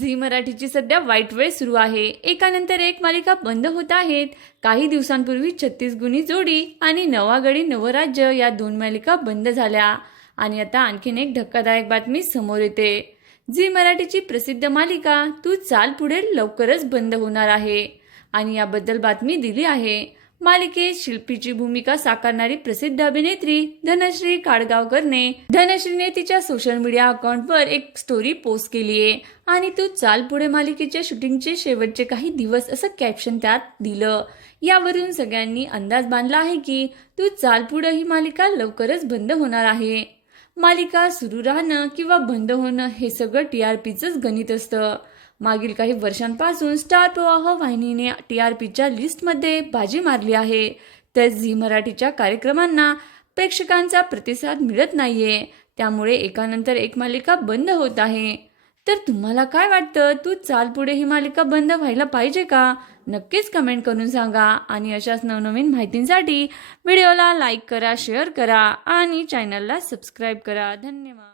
Zee मराठीची सध्या वाईट वेळ सुरू आहे. एकानंतर एक मालिका बंद होत आहेत. काही दिवसांपूर्वी छत्तीस गुणी जोडी आणि नवागडी नवराज्य या दोन मालिका बंद झाल्या. आणि आता आणखीन एक धक्कादायक बातमी समोर येते. झी मराठीची प्रसिद्ध मालिका तू चाल पुढे लवकरच बंद होणार आहे. आणि याबद्दल बातमी दिली आहे. मालिकेत शिल्पीची भूमिका साकारणारी प्रसिद्ध अभिनेत्री धनश्री काडगावकरने. धनश्रीने तिच्या सोशल मीडिया अकाउंटवर एक स्टोरी पोस्ट केली आहे. आणि तू चाल पुढे मालिकेच्या शूटिंगचे शेवटचे काही दिवस असं कॅप्शन त्यात दिलं. यावरून सगळ्यांनी अंदाज बांधला आहे की तू चाल पुढे ही मालिका लवकरच बंद होणार आहे. मालिका सुरू राहणं किंवा बंद होणं हे सगळं टी आर पीचंच गणित असतं. मागील काही वर्षांपासून स्टार प्रवाह वाहिनीने टी आर पीच्या लिस्टमध्ये बाजी मारली आहे. तर झी मराठीच्या कार्यक्रमांना प्रेक्षकांचा प्रतिसाद मिळत नाहीये. त्यामुळे एकानंतर एक मालिका बंद होत आहे. तर तुम्हाला काय वाटतं? तू चाल पुढे ही मालिका बंद व्हायला पाहिजे का? नक्कीच कमेंट करून सांगा आणि अशाच नवनवीन माहितींसाठी व्हिडिओला लाईक करा शेअर करा आणि चॅनलला सबस्क्राईब करा. धन्यवाद.